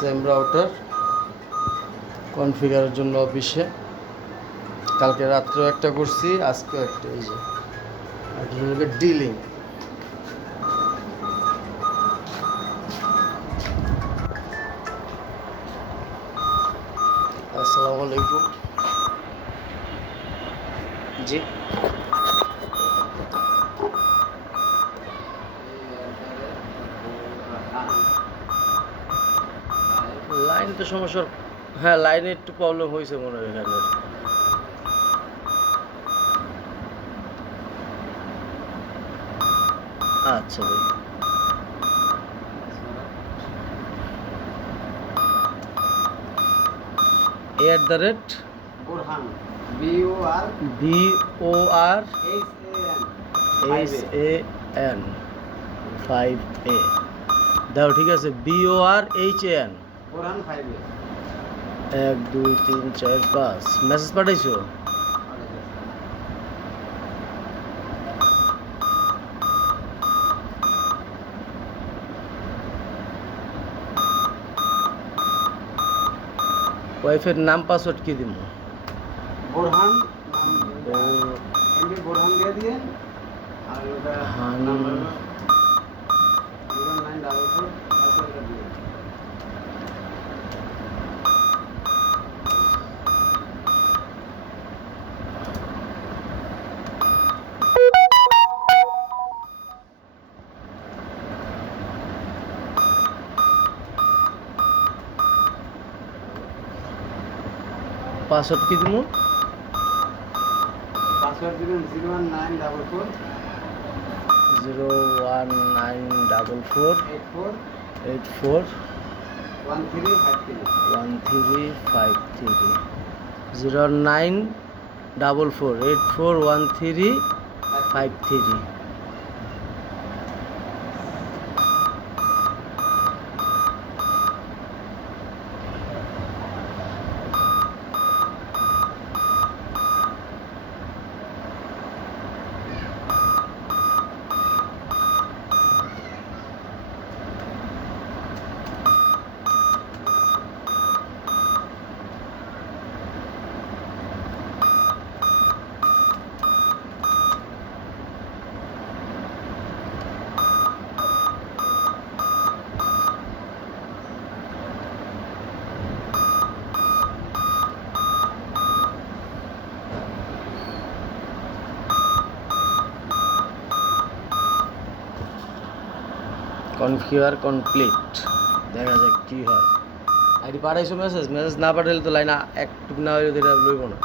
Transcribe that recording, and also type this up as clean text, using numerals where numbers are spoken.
Same router কনফিগারের জন্য অফিসে কালকে রাত্রেও একটা করছি, আজকেও একটা। এই যে ডিলিং। আসসালামু আলাইকুম। জি, লাইন তো সমস্যা। হ্যাঁ, লাইনে একটু প্রবলেম হয়েছে মনে হয় এখানে। আচ্ছা ভাই, বোরহান BORHAN 5A দাও, ঠিক আছে। BORHAN বোরহান 5 1 2 3 4 5 মেসেজ পাঠাইছো? ওয়াইফের নাম পাসওয়ার্ড কি দিব? বোরহান এমনি বোরহান দিয়ে দিয়েন আর ওটা নাম্বার 0944 পাসওয়ার্ডটা দিয়েন। পাসওয়ার্ড কি দিব? পাসওয়ার্ড দিবেন 01944 01944 84 1353 094484135 3 কনফিগার কমপ্লিট। দেখা যাক কি হয়। আইডি পাঠাইছো মেসেজ না পাঠাইলে তো লাইন একটু না হইলে তো এটা লইব না।